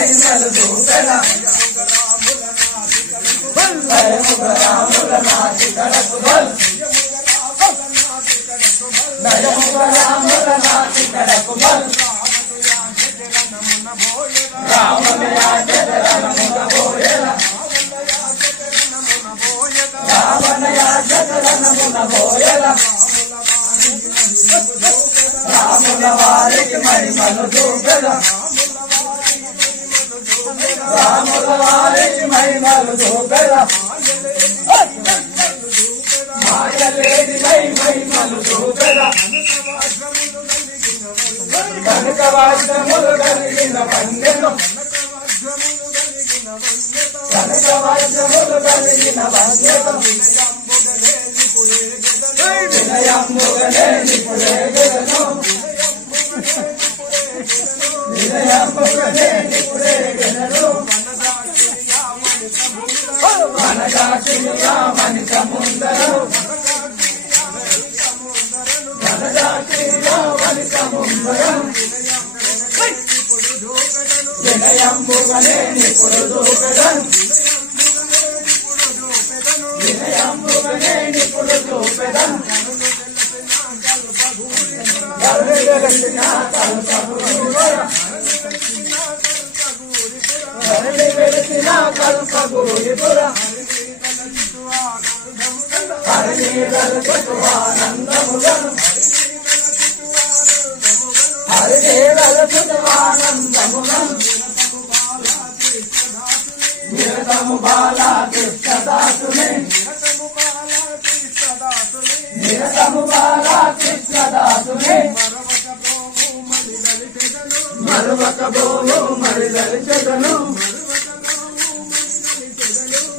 మహిమలు చూపెద రాముల నాటి కడకు బల్ రాముల నాటి కడకు బల్ రాముల జగరమున బోయల రావణ జగరమున బోయల రాముల వారికి మహిమలు చూపెద రాముల వారికి మహిమలు చూపెద మాయలేని మహిమలు చూపెద కనుక వాద్యములు కలిగిన వందెను కనుక వాద్యములు కలిగిన వందెను వినయంబుగనే నిపుడేగెదను వినయంబుగనే నిపుడేగెదను వనజాక్షిగా మనిష ముందరు వనజాక్షిగా మనిష ముందరు వినయంబుగనే నిపుడు చూపెదను వినయంబుగనే నిపుడు చూపెదను వెలిసిన కల్పగూరిపుర హరిని వెలుగుతూ ఆనందముగను హరిని వెలుగుతూ ఆనందముగను నిరతము బాలా కృష్ణదాసునే నిరతము బాలా కృష్ణదాసునే మరువక బోవు మరి దలిచెదను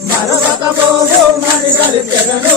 మరువక బోవు మరి దలిచెదను